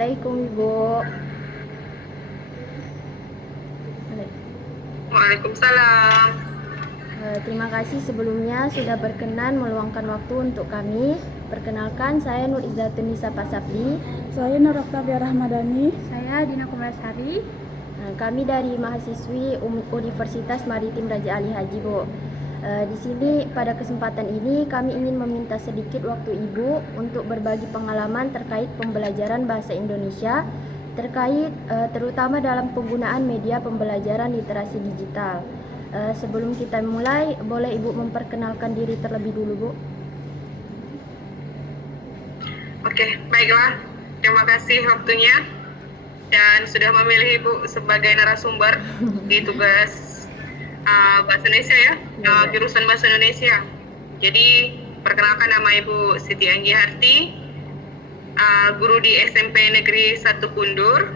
Assalamualaikum Ibu. Waalaikumsalam. Terima kasih sebelumnya sudah berkenan meluangkan waktu untuk kami. Perkenalkan, saya Nur Izzatun Nisa Pasabdi. Saya Nur Oktavia Rahmadani. Saya Dina Kumalasari. Kami dari mahasiswi Universitas Maritim Raja Ali Haji, Bu. Di sini pada kesempatan ini kami ingin meminta sedikit waktu Ibu untuk berbagi pengalaman terkait pembelajaran bahasa Indonesia terutama dalam penggunaan media pembelajaran literasi digital. Sebelum kita mulai, boleh Ibu memperkenalkan diri terlebih dulu, Bu? Oke, baiklah. Terima kasih waktunya dan sudah memilih Ibu sebagai narasumber di tugas Bahasa Indonesia ya, jurusan Bahasa Indonesia. Jadi, perkenalkan nama Ibu Siti Anggiharti, guru di SMP Negeri 1 Kundur,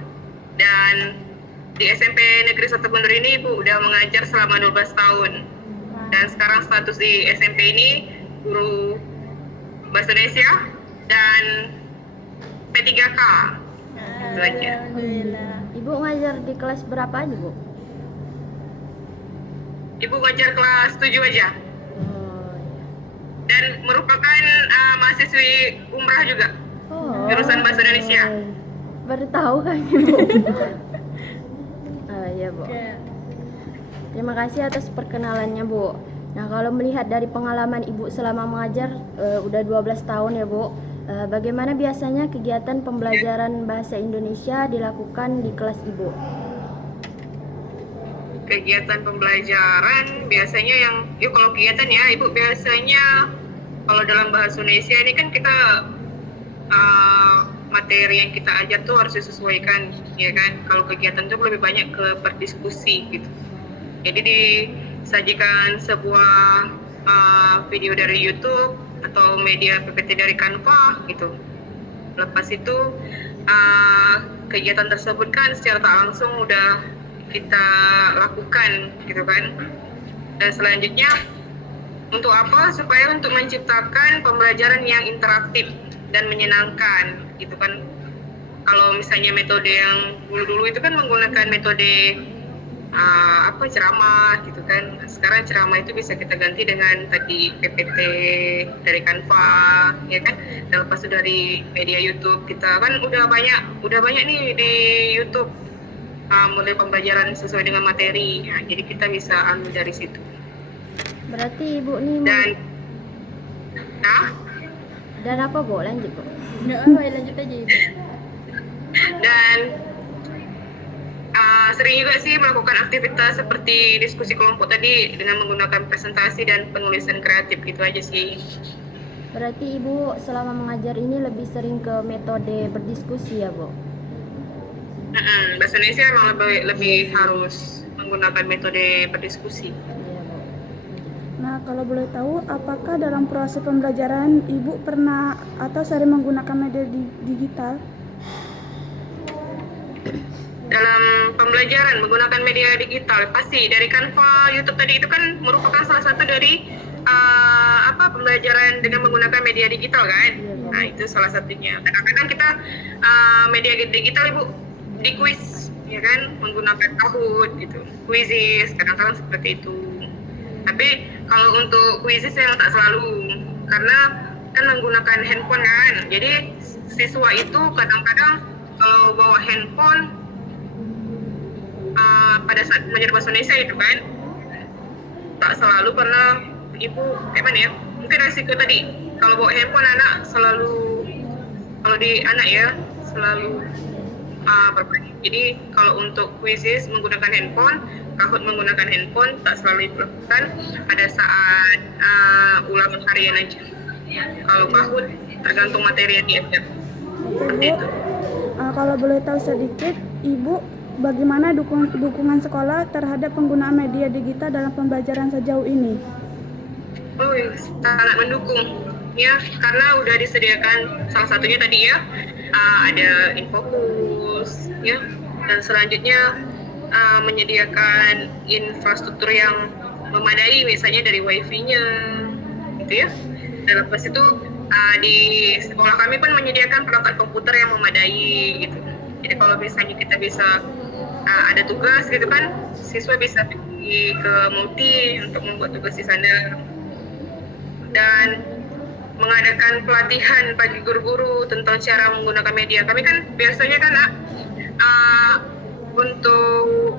dan di SMP Negeri 1 Kundur ini Ibu udah mengajar selama 12 tahun. Dan sekarang status di SMP ini guru Bahasa Indonesia dan P3K. Itu aja. Ibu ngajar di kelas berapa aja, Bu? Ibu ngajar kelas 7 aja. Dan merupakan mahasiswi umrah juga. Jurusan Bahasa Indonesia. Baru tahu kan, Ibu? Iya, Bu. Terima kasih atas perkenalannya, Bu. Nah, kalau melihat dari pengalaman Ibu selama mengajar udah 12 tahun ya, Bu. Bagaimana biasanya kegiatan pembelajaran bahasa Indonesia dilakukan di kelas Ibu? Kegiatan pembelajaran biasanya kalau kegiatan ya Ibu biasanya kalau dalam bahasa Indonesia ini kan kita materi yang kita ajar tuh harus disesuaikan ya kan. Kalau kegiatan tuh lebih banyak ke berdiskusi gitu. Jadi disajikan sebuah video dari YouTube atau media PPT dari Canva gitu. Lepas itu kegiatan tersebut kan secara tak langsung udah kita lakukan gitu kan. Dan selanjutnya untuk apa? Supaya untuk menciptakan pembelajaran yang interaktif dan menyenangkan gitu kan. Kalau misalnya metode yang dulu-dulu itu kan menggunakan metode ceramah gitu kan. Sekarang ceramah itu bisa kita ganti dengan tadi PPT dari Canva ya kan. Dan lepas itu dari media YouTube kita kan udah banyak nih di YouTube model pembelajaran sesuai dengan materi. Nah, jadi kita bisa ambil dari situ. Berarti Ibu nih dan apa, Bu? Lanjut, Bu. Lanjut aja, Ibu. Dan sering juga sih melakukan aktivitas seperti diskusi kelompok tadi dengan menggunakan presentasi dan penulisan kreatif gitu aja sih. Berarti Ibu selama mengajar ini lebih sering ke metode berdiskusi ya, Bu? Bahasa Indonesia emang lebih harus menggunakan metode berdiskusi. Iya, Bu. Nah, kalau boleh tahu, apakah dalam proses pembelajaran Ibu pernah atau sering menggunakan media digital? Dalam pembelajaran menggunakan media digital pasti dari Canva, YouTube tadi itu kan merupakan salah satu dari pembelajaran dengan menggunakan media digital kan. Nah, itu salah satunya. Kadang-kadang kita media digital Ibu di quiz ya kan, menggunakan Kahoot gitu, quizzes kadang-kadang seperti itu. Tapi kalau untuk quizzes yang tak selalu, karena kan menggunakan handphone kan, jadi siswa itu kadang-kadang kalau bawa handphone pada saat belajar bahasa Indonesia itu kan tak selalu, karena Ibu kayak mana ya, mungkin resiko tadi kalau bawa handphone anak selalu, kalau di anak ya selalu berbagi. Jadi kalau untuk quizzes menggunakan handphone, Kahoot menggunakan handphone tak selalu dilakukan pada saat ulangan harian aja. Kalau Kahoot tergantung materi yang diajar. Seperti itu. Kalau boleh tahu sedikit, Ibu bagaimana dukungan sekolah terhadap penggunaan media digital dalam pembelajaran sejauh ini? Sangat mendukung ya, karena udah disediakan salah satunya tadi ya, ada Infokus ya, dan selanjutnya menyediakan infrastruktur yang memadai, misalnya dari wifi-nya gitu ya. Dan lepas itu di sekolah kami pun menyediakan perangkat komputer yang memadai gitu. Jadi kalau misalnya kita bisa ada tugas gitu kan, siswa bisa pergi ke multi untuk membuat tugas di sana, dan mengadakan pelatihan bagi guru-guru tentang cara menggunakan media. Kami kan biasanya kan untuk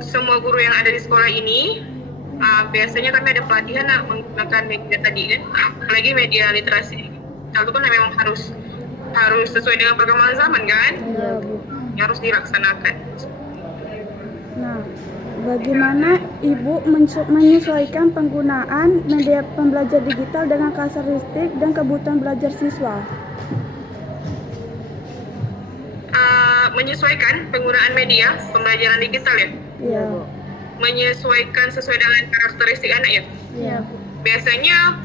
semua guru yang ada di sekolah ini biasanya kami ada pelatihan menggunakan media tadi kan, apalagi media literasi. Itu kan memang harus sesuai dengan perkembangan zaman kan, Iya, Bu. harus dilaksanakan. Nah, bagaimana Ibu menyesuaikan penggunaan media pembelajar digital dengan karakteristik dan kebutuhan belajar siswa? Menyesuaikan penggunaan media pembelajaran digital ya, Iya. menyesuaikan sesuai dengan karakteristik anak ya. Iya, Bu. Biasanya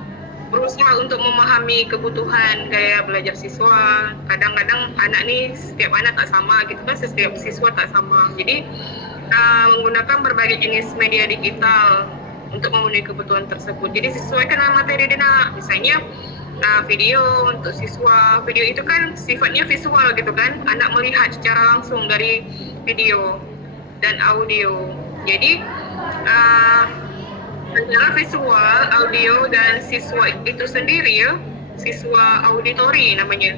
berusaha untuk memahami kebutuhan gaya belajar siswa. Kadang-kadang anak nih, setiap anak tak sama gitu kan, setiap siswa tak sama. Jadi menggunakan berbagai jenis media digital untuk memenuhi kebutuhan tersebut. Jadi sesuaikan dengan materi dia nak. Misalnya video untuk siswa. Video itu kan sifatnya visual gitu kan, anak melihat secara langsung dari video dan audio. Jadi antara visual, audio, dan siswa itu sendiri ya, siswa auditori namanya.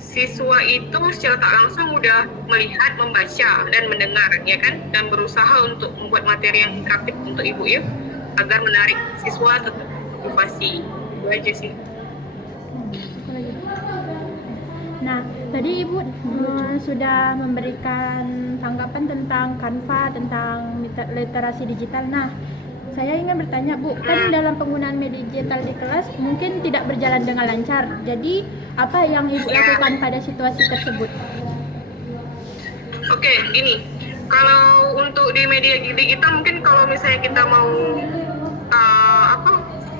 Siswa itu secara tak langsung mudah melihat, membaca, dan mendengar, ya kan, dan berusaha untuk membuat materi yang interaktif untuk ibu ya, agar menarik siswa tetap motivasi. Itu aja sih. Nah, tadi Ibu sudah memberikan tanggapan tentang Canva, tentang literasi digital. Nah, saya ingin bertanya, Bu, kan dalam penggunaan media digital di kelas mungkin tidak berjalan dengan lancar. Jadi, apa yang Ibu lakukan pada situasi tersebut? Oke, gini. Kalau untuk di media digital mungkin kalau misalnya kita mau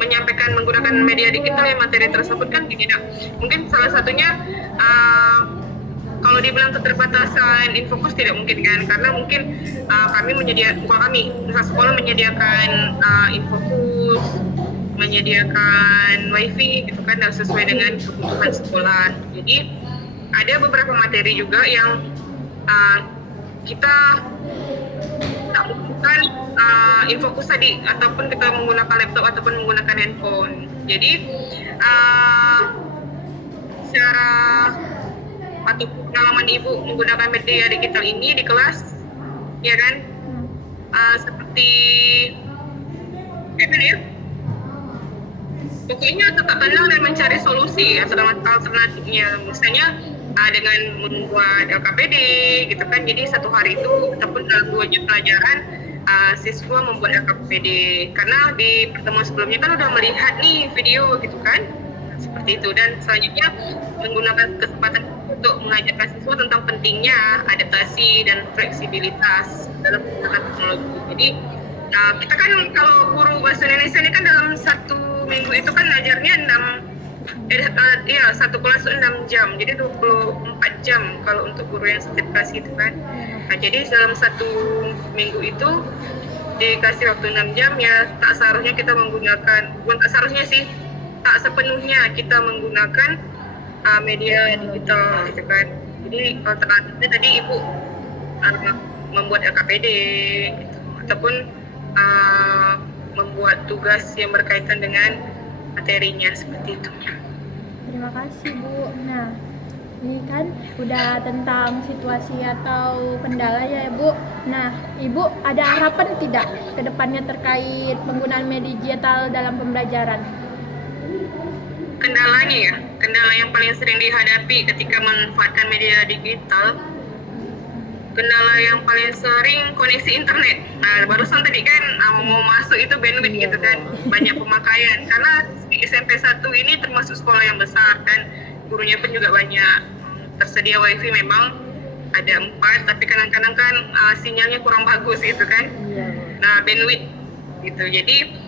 menyampaikan menggunakan media digital ya, materi tersebut kan gini nak. Mungkin salah satunya kalau dibilang keterbatasan infokus tidak mungkin kan, karena mungkin kami misal sekolah menyediakan infokus, menyediakan wifi gitu kan, dan sesuai dengan kebutuhan sekolah. Jadi ada beberapa materi juga yang kita tak menggunakan infokus tadi, ataupun kita menggunakan laptop ataupun menggunakan handphone. Jadi secara atau pengalaman ibu menggunakan media digital ini di kelas, ya kan, seperti ya, pokoknya tetap tenang dan mencari solusi alternatifnya. Misalnya dengan membuat LKPD gitu kan, jadi satu hari itu ataupun dalam 2 jam pelajaran siswa membuat LKPD, karena di pertemuan sebelumnya kan udah melihat nih video gitu kan, seperti itu. Dan selanjutnya menggunakan kesempatan untuk mengajarkan siswa tentang pentingnya adaptasi dan fleksibilitas dalam penggunaan teknologi. Jadi kita kan kalau guru bahasa Indonesia ini kan dalam 1 minggu itu kan ngajarnya 1 kelas 6 jam, jadi 24 jam kalau untuk guru yang sertifikasi itu kan. Nah, jadi dalam 1 minggu itu dikasih waktu 6 jam ya, tak seharusnya kita menggunakan, bukan tak seharusnya sih, tak sepenuhnya kita menggunakan media digital gitu kan. Jadi alternatifnya tadi ibu membuat LKPD gitu, ataupun membuat tugas yang berkaitan dengan materinya, seperti itu. Terima kasih, Bu. Nah, ini kan udah tentang situasi atau kendala ya, Bu. Nah, Ibu ada harapan tidak ke depannya terkait penggunaan media digital dalam pembelajaran? Kendalanya ya, kendala yang paling sering dihadapi ketika memanfaatkan media digital, kendala yang paling sering koneksi internet. Nah, barusan tadi kan mau masuk itu bandwidth gitu kan, banyak pemakaian, karena SMP 1 ini termasuk sekolah yang besar dan gurunya pun juga banyak. Tersedia wifi memang ada 4, tapi kadang-kadang kan sinyalnya kurang bagus gitu kan. Nah, bandwidth gitu, jadi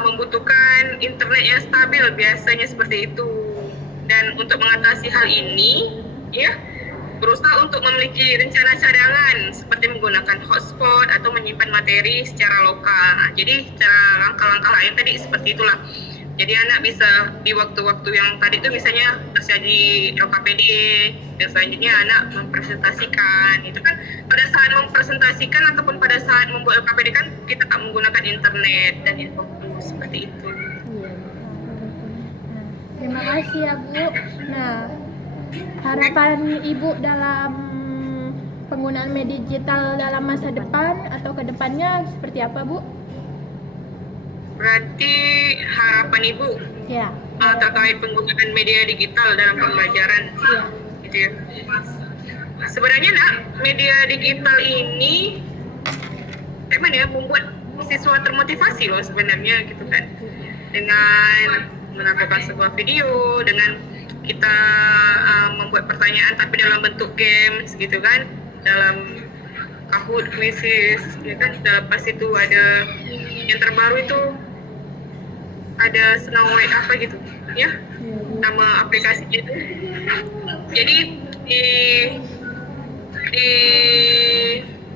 membutuhkan internet yang stabil biasanya, seperti itu. Dan untuk mengatasi hal ini ya, berusaha untuk memiliki rencana cadangan seperti menggunakan hotspot atau menyimpan materi secara lokal. Nah, jadi cara langkah-langkah lain tadi seperti itulah. Jadi anak bisa di waktu-waktu yang tadi itu misalnya terjadi LKPD dan selanjutnya anak mempresentasikan. Itu kan pada saat mempresentasikan ataupun pada saat membuat LKPD kan kita tak menggunakan internet dan infocus seperti itu. Iya. Terima kasih ya Bu. Nah, harapan Ibu dalam penggunaan media digital dalam masa depan atau ke depannya seperti apa Bu? Berarti harapan Ibu Ya. terkait penggunaan media digital dalam pembelajaran, Iya. gitu ya. Sebenarnya nak, media digital ini gimana ya, membuat siswa termotivasi loh sebenarnya gitu kan, dengan menampilkan sebuah video, dengan kita membuat pertanyaan tapi dalam bentuk games gitu kan, dalam Kahoot, quizzes, ya kan. Dalam pas itu ada yang terbaru itu ada Snow White apa gitu ya, nama aplikasinya itu. Jadi di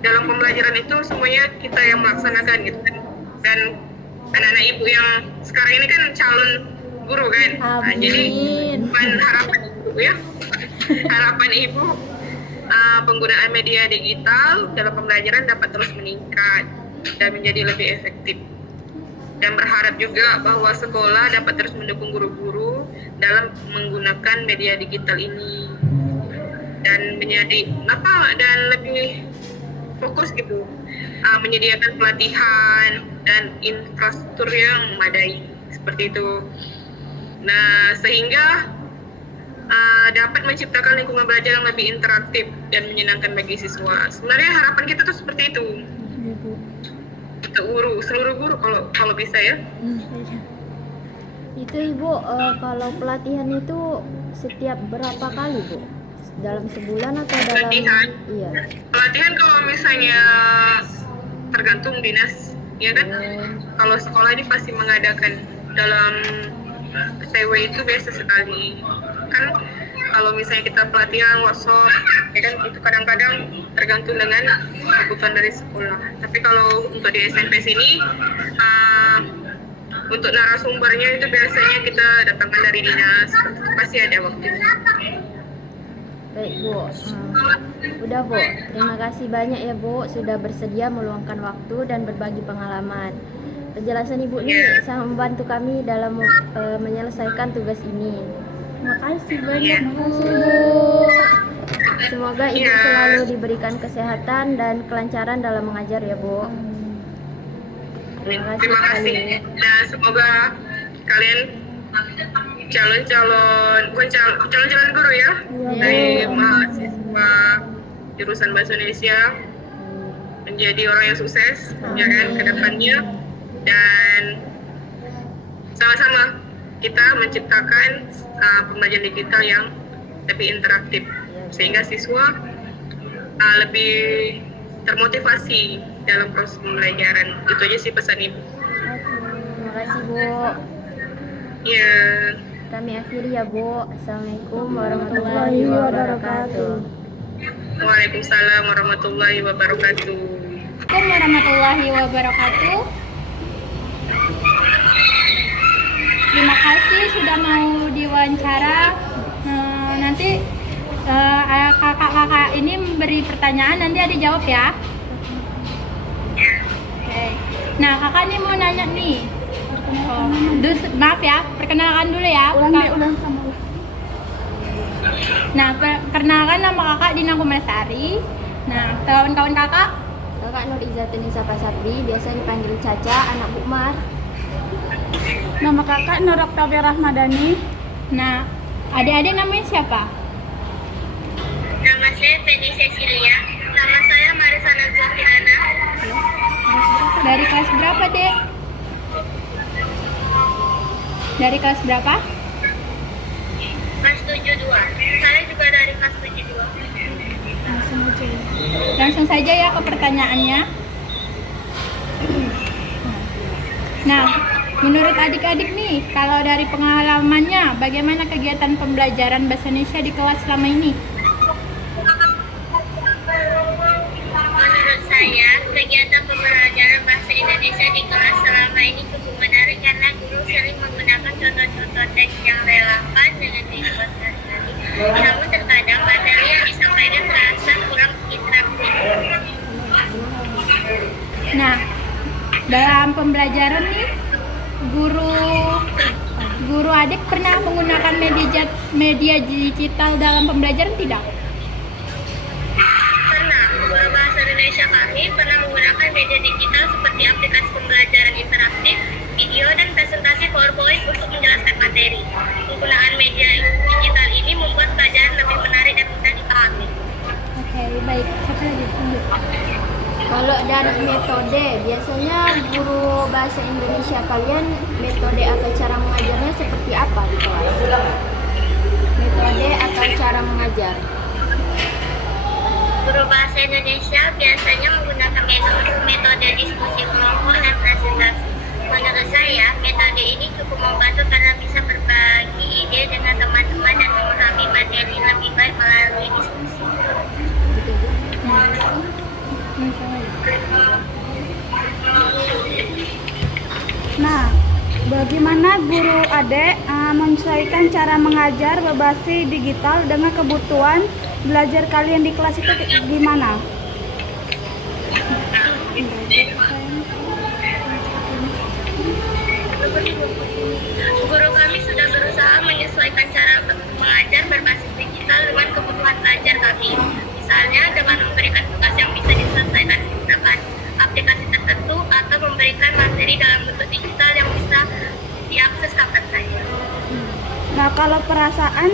dalam pembelajaran itu semuanya kita yang melaksanakan gitu kan. Dan anak-anak ibu yang sekarang ini kan calon guru kan. Nah, jadi bukan harapan ibu ya, harapan ibu penggunaan media digital dalam pembelajaran dapat terus meningkat dan menjadi lebih efektif. Dan berharap juga bahwa sekolah dapat terus mendukung guru-guru dalam menggunakan media digital ini dan menjadi dan lebih fokus gitu, menyediakan pelatihan dan infrastruktur yang memadai seperti itu. Nah, sehingga dapat menciptakan lingkungan belajar yang lebih interaktif dan menyenangkan bagi siswa. Sebenarnya harapan kita tuh seperti itu. Untuk seluruh guru kalau bisa ya. Itu Ibu, kalau pelatihan itu setiap berapa kali Bu? Dalam sebulan atau dalam? Pelatihan? Iya. Pelatihan kalau misalnya tergantung dinas, ya kan? Kalau sekolah ini pasti mengadakan dalam TW itu biasa sekali. Kan kalau misalnya kita pelatihan workshop, ya kan, itu kadang-kadang tergantung dengan kebutuhan dari sekolah. Tapi kalau untuk di SMP sini, untuk narasumbernya itu biasanya kita datangkan dari dinas, pasti ada waktunya. Baik Bu, udah Bu, terima kasih banyak ya Bu sudah bersedia meluangkan waktu dan berbagi pengalaman. Penjelasan Ibu ini sangat membantu kami dalam menyelesaikan tugas ini. Terima kasih banyak Bu. Semoga Ibu selalu diberikan kesehatan dan kelancaran dalam mengajar ya Bu. Terima kasih Terima sekali. kasih. Dan semoga kalian calon-calon guru ya, dari mahasiswa jurusan Bahasa Indonesia menjadi orang yang sukses ya kan ke depannya, dan sama-sama kita menciptakan pembelajaran digital yang lebih interaktif sehingga siswa lebih termotivasi dalam proses pembelajaran. Itu aja sih pesan Ibu. Terima kasih Bu. Ya. Kami akhiri ya Bu. Assalamualaikum warahmatullahi wabarakatuh. Waalaikumsalam warahmatullahi wabarakatuh. Assalamualaikum warahmatullahi wabarakatuh. Terima kasih sudah mau diwawancara. Nanti kakak-kakak ini memberi pertanyaan, nanti ada jawab ya. Oke. Nah, kakak ini mau nanya nih. Maaf ya, perkenalkan dulu ya. Ulang sama. Nah, perkenalkan nama kakak Dina Kumalasari. Nah, kawan-kawan kakak. Kakak Nur Izzatunisa Pasarbi, biasa dipanggil Caca, anak Bu Mar. Nama kakak Nur Oktavia Rahmadani. Nah, adik-adik namanya siapa? Nama saya Penny Cecilia. Nama saya Marisana Zulfiana. Dari kelas berapa, Dek? Dari kelas berapa? Kelas 72. Saya juga dari kelas 72. Langsung saja ya ke pertanyaannya. Nah, menurut adik-adik nih, kalau dari pengalamannya, bagaimana kegiatan pembelajaran bahasa Indonesia di kelas selama ini? bahasa Indonesia di kelas selama ini cukup menarik karena guru sering menggunakan contoh-contoh teks yang relevan dengan kehidupan sehari-hari. Namun terkadang materi yang disampaikan terasa kurang interaktif. Nah, dalam pembelajaran nih, guru adik pernah menggunakan media digital dalam pembelajaran tidak? Pernah, guru bahasa Indonesia kami pernah menggunakan media digital seperti aplikasi pembelajaran interaktif, video, dan presentasi PowerPoint untuk menjelaskan materi. Penggunaan media digital ini membuat pelajaran lebih menarik dan mudah dipahami. Oke, baik. Siapa lagi? Lanjut. Kalau dari metode, biasanya guru bahasa Indonesia kalian metode atau cara mengajarnya seperti apa di kelas? Metode atau cara mengajar? Guru bahasa Indonesia biasanya menggunakan metode diskusi kelompok dan presentasi. Menurut saya, metode ini cukup membantu karena bisa berbagi ide dengan teman-teman dan memahami materi lebih baik melalui diskusi. Nah, bagaimana guru Ade menyesuaikan cara mengajar berbasis digital dengan kebutuhan belajar kalian di kelas itu gimana? Guru kami sudah berusaha menyesuaikan cara mengajar berbasis digital dengan kebutuhan pelajar kami. Misalnya dengan memberikan tugas yang bisa diselesaikan menggunakan aplikasi tertentu atau memberikan materi dalam bentuk digital yang bisa diakses kapan saja. Nah, kalau perasaan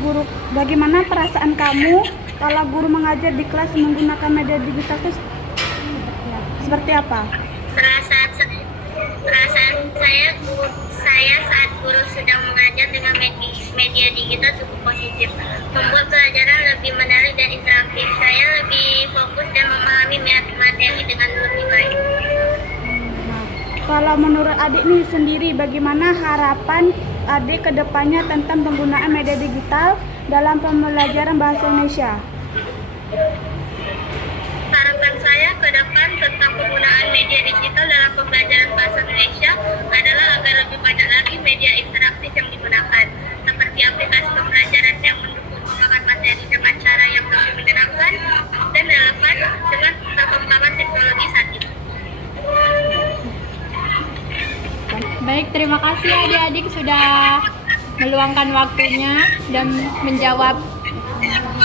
guru, bagaimana perasaan kamu kalau guru mengajar di kelas menggunakan media digital itu seperti apa? Perasaan saya saat guru sedang mengajar dengan media digital cukup positif, membuat pelajaran lebih menarik dan interaktif. Saya lebih fokus dan memahami materi dengan lebih baik. Kalau menurut adik nih sendiri, bagaimana harapan adik ke depannya tentang penggunaan media digital dalam pembelajaran bahasa Indonesia? Harapan saya ke depan tentang penggunaan media digital dalam pembelajaran bahasa Indonesia adalah agar lebih banyak lagi media interaktif yang digunakan, seperti aplikasi pembelajaran yang mendukung pemahaman materi dengan cara yang lebih menyenangkan dan relevan dengan perkembangan teknologi saat ini. Baik, terima kasih adik-adik sudah meluangkan waktunya dan menjawab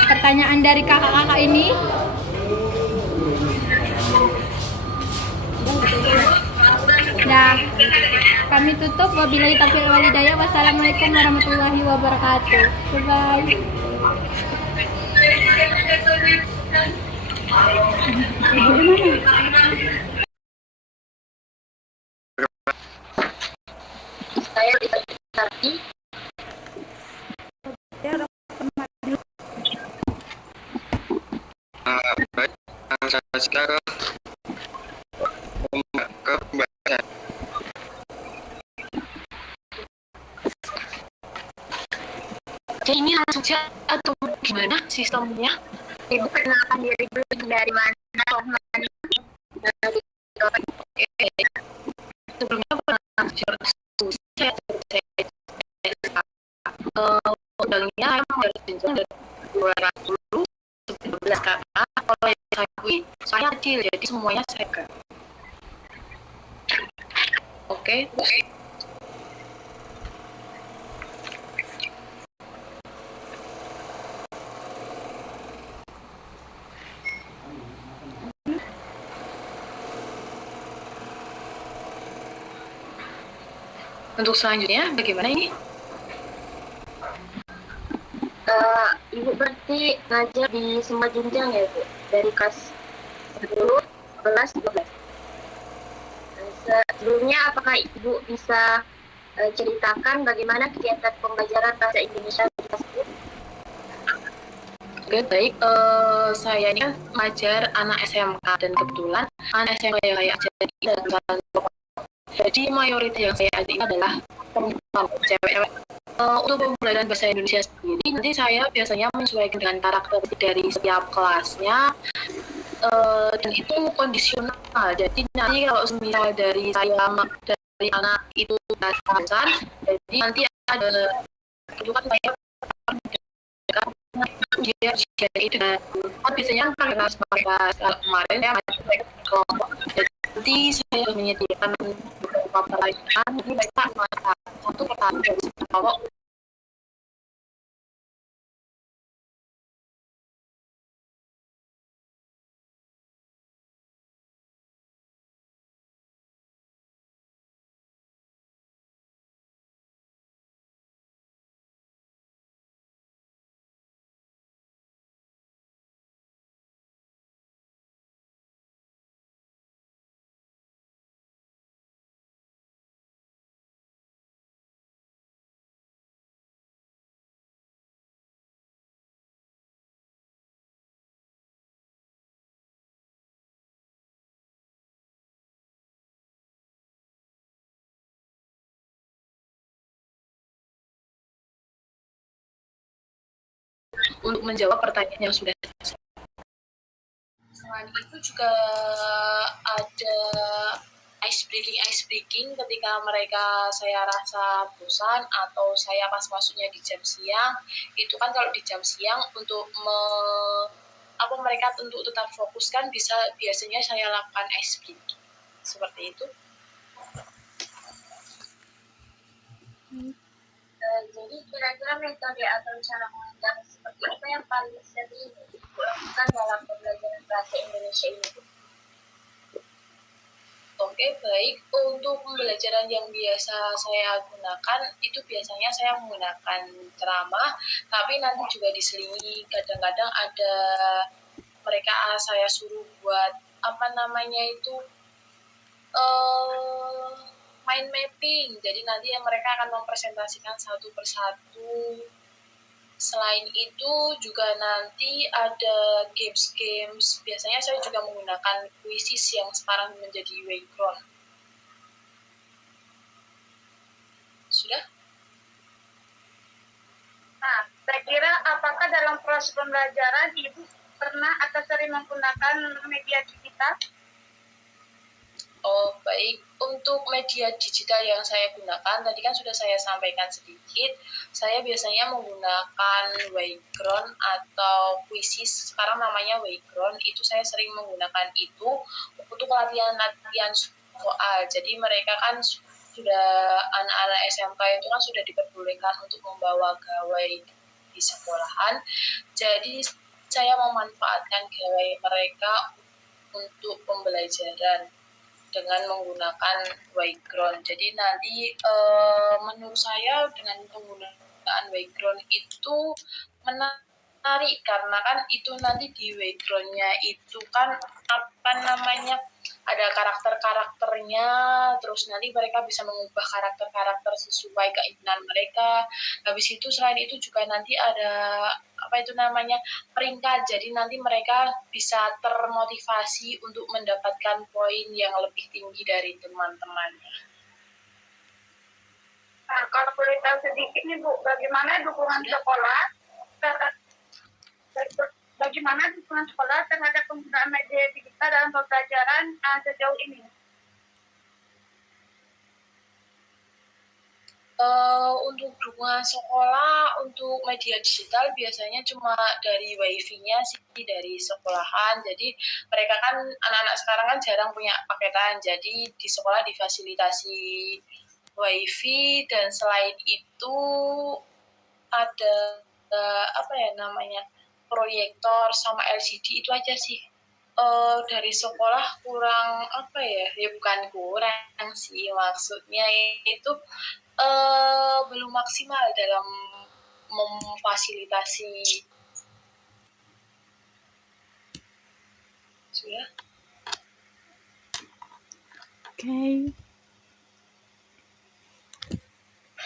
pertanyaan dari kakak-kakak ini. Nah, kami tutup. Wabillahi taufiq wal hidayah. Wassalamualaikum warahmatullahi wabarakatuh. Bye-bye. Saya tadi Baik, saya sekarang ke pembahasan. Jadi ini langsung saja atau gimana sistemnya? Ibu kenalkan diri dulu dari mana, dari Sebelumnya pernah saya undangnya dari jenjang dari 210 11 karena kalau yang saya kecil jadi semuanya saya kan. Oke. Untuk selanjutnya bagaimana ini? Ibu berarti ngajar di semua jenjang ya Bu? Dari kelas 10, 11, 12. Sebelumnya apakah Ibu bisa ceritakan bagaimana kegiatan pembelajaran bahasa Indonesia di kelas 10? Oke, baik. Saya ini kan ngajar anak SMK dan kebetulan anak SMK yang saya ajari dan jadi mayoritas yang saya ajari adalah perempuan, cewek-cewek. Untuk pembelajaran bahasa Indonesia sendiri, nanti saya biasanya menyesuaikan dengan karakter dari setiap kelasnya. Dan itu kondisional. Jadi nanti kalau misal dari anak itu bosan, jadi nanti ada itu kan saya dia jadi itu kan biasanya karena kemarin ya kelompok, jadi saya menyediakan beberapa pertanyaan, jadi mereka satu pertanyaan dari kelompok. Untuk menjawab pertanyaan yang sudah selain itu juga ada ice breaking ketika mereka saya rasa bosan atau saya pas masuknya di jam siang. Itu kan kalau di jam siang untuk mereka tentu tetap fokus kan biasanya saya lakukan ice breaking seperti itu. Jadi kira-kira metode atau cara mengajar seperti apa yang paling sering dilakukan dalam pembelajaran bahasa Indonesia ini? Oke, baik. Untuk pembelajaran yang biasa saya gunakan, itu biasanya saya menggunakan ceramah, tapi nanti juga diselingi kadang-kadang ada mereka saya suruh buat mind mapping. Jadi nanti mereka akan mempresentasikan satu persatu. Selain itu juga nanti ada games. Biasanya saya juga menggunakan quizzes yang sekarang menjadi Waycron. Sudah? Nah, saya kira apakah dalam proses pembelajaran Ibu pernah atau sering menggunakan media digital? Oh, baik. Untuk media digital yang saya gunakan, tadi kan sudah saya sampaikan sedikit. Saya biasanya menggunakan Waycron atau Quizzes, sekarang namanya Waycron. Itu saya sering menggunakan itu untuk latihan soal. Jadi mereka kan sudah, anak-anak SMK itu kan sudah diperbolehkan untuk membawa gawai di sekolahan. Jadi saya memanfaatkan gawai mereka untuk pembelajaran dengan menggunakan Waycron. Jadi nanti menurut saya dengan penggunaan Waycron itu menarik karena kan itu nanti di Waycron-nya itu kan ada karakter-karakternya, terus nanti mereka bisa mengubah karakter-karakter sesuai keinginan mereka. Habis itu selain itu juga nanti ada peringkat, jadi nanti mereka bisa termotivasi untuk mendapatkan poin yang lebih tinggi dari teman-temannya. Nah, kalau boleh tahu sedikit nih Bu, bagaimana dukungan sekolah terhadap penggunaan media digital dalam pembelajaran sejauh ini? Untuk dukungan sekolah untuk media digital biasanya cuma dari wifi-nya sih, dari sekolahan. Jadi mereka kan anak-anak sekarang kan jarang punya paketan, jadi di sekolah difasilitasi wifi. Dan selain itu ada proyektor sama LCD, itu aja sih. Dari sekolah kurang bukan kurang sih, maksudnya itu belum maksimal dalam memfasilitasi. Sudah? Oke.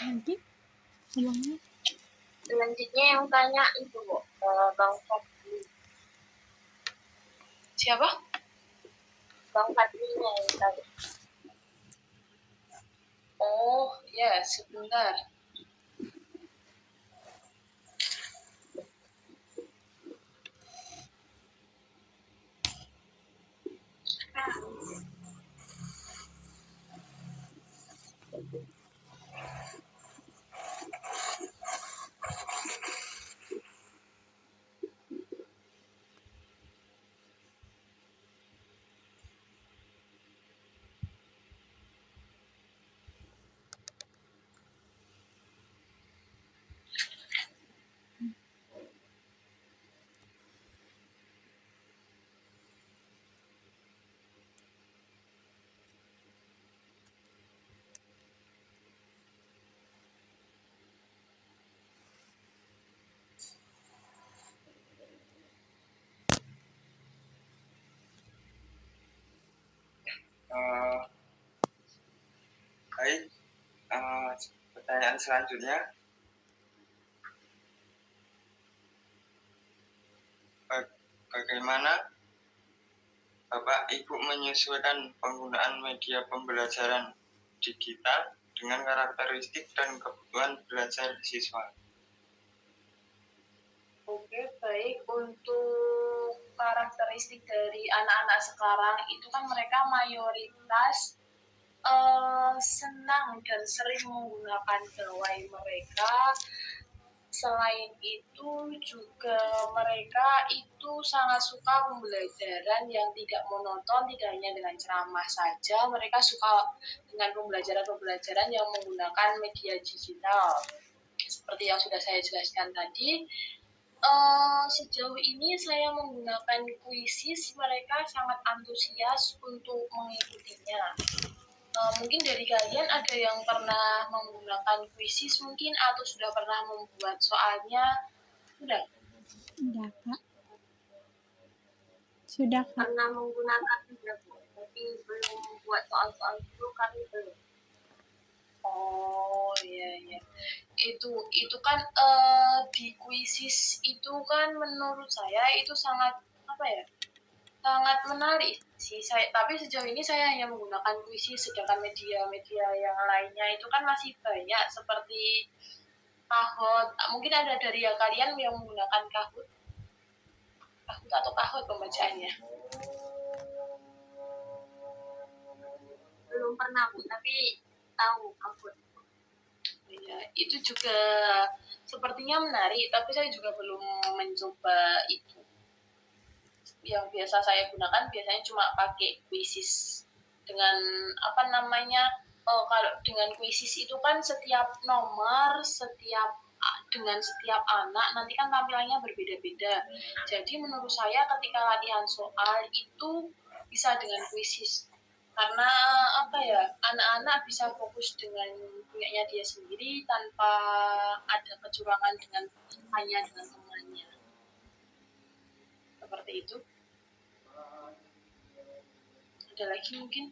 Lagi? Uangnya? Selanjutnya yang tanya itu Bang Fadli. Siapa? Bang Fadlinya yang tadi. Oh, ya, sebentar. Eh, baik, pertanyaan selanjutnya, bagaimana Bapak Ibu menyesuaikan penggunaan media pembelajaran digital dengan karakteristik dan kebutuhan belajar siswa? Oke, baik. Untuk karakteristik dari anak-anak sekarang itu kan mereka mayoritas senang dan sering menggunakan gawai mereka. Selain itu juga mereka itu sangat suka pembelajaran yang tidak monoton, tidak hanya dengan ceramah saja. Mereka suka dengan pembelajaran-pembelajaran yang menggunakan media digital. Seperti yang sudah saya jelaskan tadi, sejauh ini saya menggunakan Quizzes, mereka sangat antusias untuk mengikutinya. Mungkin dari kalian ada yang pernah menggunakan Quizzes mungkin atau sudah pernah membuat soalnya? Sudah? Sudah, Kak. Sudah, Kak. Pernah menggunakan juga, Bu, tapi belum buat soal-soal itu kami belum. Oh iya. Itu kan di Quizzes itu kan menurut saya itu sangat sangat menarik sih. Tapi sejauh ini saya hanya menggunakan Quizzes, sedangkan media-media yang lainnya itu kan masih banyak seperti Kahoot. Mungkin ada dari kalian yang menggunakan Kahoot atau Kahoot pembacaannya. Belum pernah, Bu, tapi tahu Kahoot. Ya, itu juga sepertinya menarik, tapi saya juga belum mencoba itu. Yang biasa saya gunakan biasanya cuma pakai Quizzes dengan kalau dengan Quizzes itu kan setiap nomor dengan setiap anak nanti kan tampilannya berbeda-beda. Jadi menurut saya ketika latihan soal itu bisa dengan Quizzes karena anak-anak bisa fokus dengan punyanya dia sendiri tanpa ada kecurangan hanya dengan temannya. Seperti itu. Ada lagi mungkin?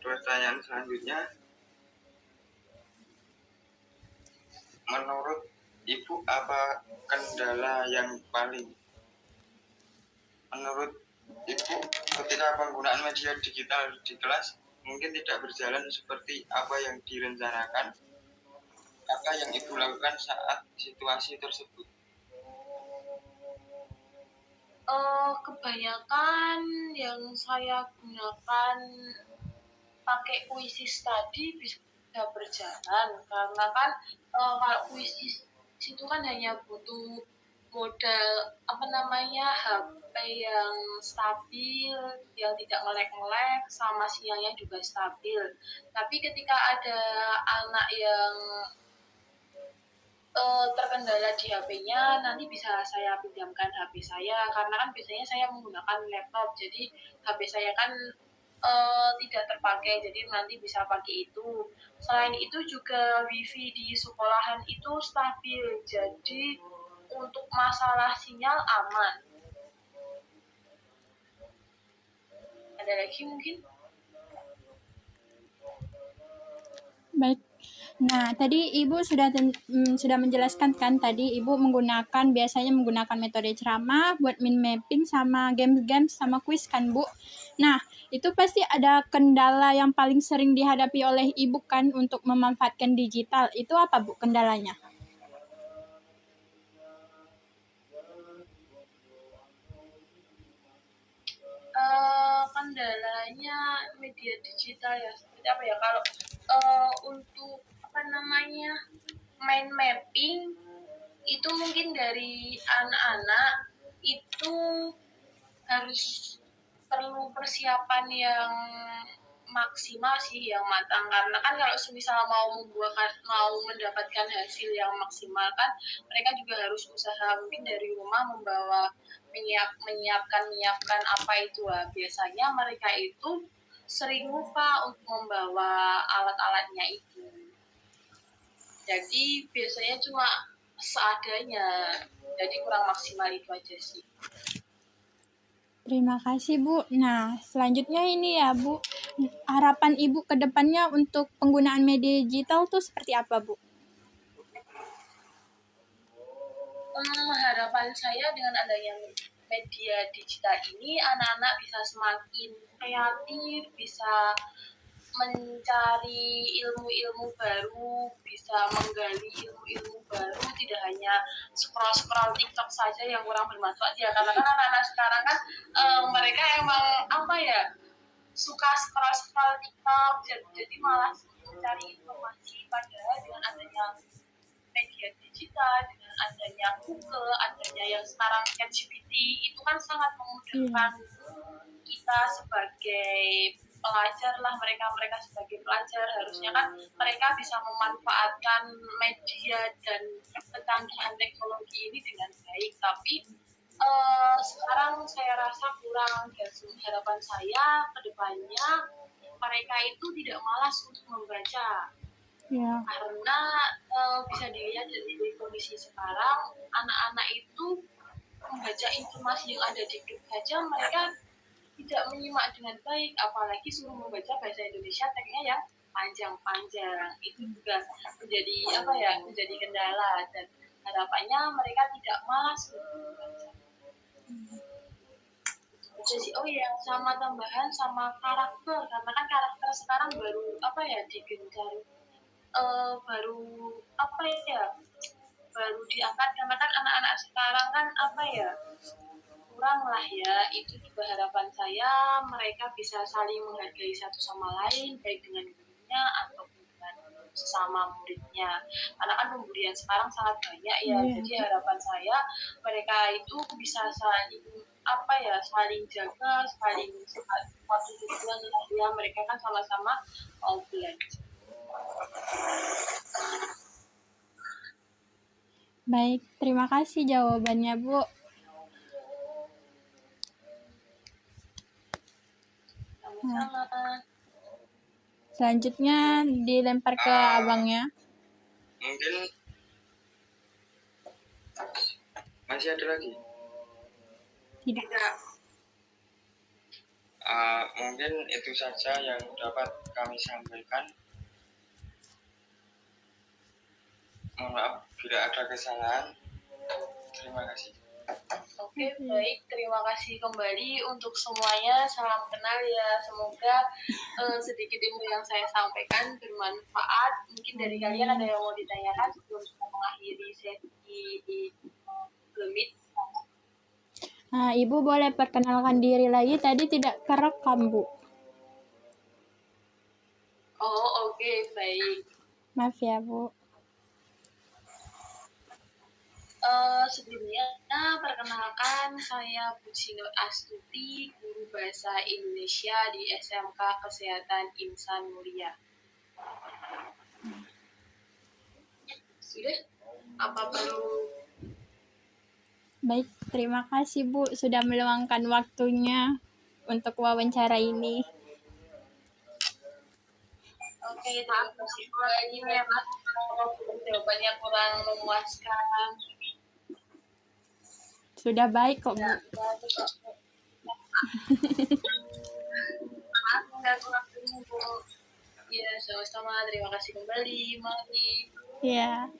Pertanyaan selanjutnya, menurut Ibu apa kendala yang menurut Ibu ketika penggunaan media digital di kelas mungkin tidak berjalan seperti apa yang direncanakan? Apa yang Ibu lakukan saat situasi tersebut? Kebanyakan yang saya gunakan pakai Quizzes tadi bisa berjalan karena kan kalau Quizzes itu kan hanya butuh modal HP yang stabil, yang tidak nge-lag sama sinyalnya juga stabil. Tapi ketika ada anak yang terkendala di HP-nya, nanti bisa saya pinjamkan HP saya karena kan biasanya saya menggunakan laptop, jadi HP saya kan tidak terpakai, jadi nanti bisa pakai itu. Selain itu juga wifi di sekolahan itu stabil, jadi untuk masalah sinyal aman. Ada lagi mungkin? Baik. Nah, tadi Ibu sudah menjelaskan kan tadi Ibu biasanya menggunakan metode ceramah buat mind mapping sama game-game sama quiz kan, Bu. Nah, itu pasti ada kendala yang paling sering dihadapi oleh Ibu kan untuk memanfaatkan digital. Itu apa, Bu, kendalanya? kendalanya media digital ya seperti apa ya kalau untuk apa namanya mind mapping itu mungkin dari anak-anak itu harus perlu persiapan yang maksimal sih, yang matang, karena kan kalau semisal mau mendapatkan hasil yang maksimal kan mereka juga harus usaha mungkin dari rumah membawa menyiapkan apa itu biasanya mereka itu sering lupa untuk membawa alat-alatnya itu, jadi biasanya cuma seadanya, jadi kurang maksimal itu aja sih. Terima kasih Bu. Nah, selanjutnya ini ya Bu, harapan Ibu ke depannya untuk penggunaan media digital tuh seperti apa Bu? Harapan saya dengan adanya media digital ini anak-anak bisa semakin kreatif, bisa mencari ilmu-ilmu baru, bisa menggali ilmu-ilmu baru, tidak hanya scroll-scroll TikTok saja yang kurang bermanfaat ya, karena kan anak-anak sekarang kan mereka emang apa ya, suka scroll-scroll TikTok, jadi malas mencari informasi, padahal dengan adanya media digital, dengan adanya Google, adanya yang sekarang ChatGPT, itu kan sangat memudahkan kita sebagai pelajar lah, mereka sebagai pelajar harusnya kan mereka bisa memanfaatkan media dan kecanggihan teknologi ini dengan baik, tapi sekarang saya rasa kurang, dan harapan saya ke depannya mereka itu tidak malas untuk membaca. Ya. Karena bisa dilihat dari kondisi sekarang, anak-anak itu membaca informasi yang ada di grup saja mereka tidak menyimak dengan baik, apalagi suruh membaca bahasa Indonesia teksnya yang panjang-panjang, itu juga menjadi kendala, dan harapannya mereka tidak malas untuk membaca. Jadi sama tambahan sama karakter, karena kan karakter sekarang baru digencar, baru diangkat, karena kan anak-anak sekarang kan kurang lah ya, itu juga harapan saya mereka bisa saling menghargai satu sama lain, baik dengan gurunya ataupun dengan sesama muridnya, karena kan pemberian sekarang sangat banyak ya, jadi harapan saya mereka itu bisa saling jaga, saling suatu tujuan ya, mereka kan sama-sama mau belajar. Baik, terima kasih jawabannya Bu. Selanjutnya dilempar ke abangnya. Mungkin masih ada lagi. Tidak. Mungkin itu saja yang dapat kami sampaikan. Mohon maaf bila ada kesalahan. Terima kasih. Oke, baik. Terima kasih kembali untuk semuanya. Salam kenal ya. Semoga sedikit ilmu yang saya sampaikan bermanfaat. Mungkin dari kalian ada yang mau ditanyakan sebelum kita mengakhiri sesi Lemit. Nah, Ibu boleh perkenalkan diri lagi. Tadi tidak kerekam, Bu. Oh, oke, baik. Maaf ya, Bu. Sebelumnya, perkenalkan saya Puji Nur Astuti, guru bahasa Indonesia di SMK Kesehatan Insan Mulia. Sudah? Apa perlu? Baik, terima kasih Bu sudah meluangkan waktunya untuk wawancara ini. Oke, terima kasih banyak ya Mas. Jawabannya kurang memuaskan. Sudah baik kok, Bu. Maaf, nggak kurang Bu. Ya, sama-sama. Terima kasih kembali. Mari. Ya.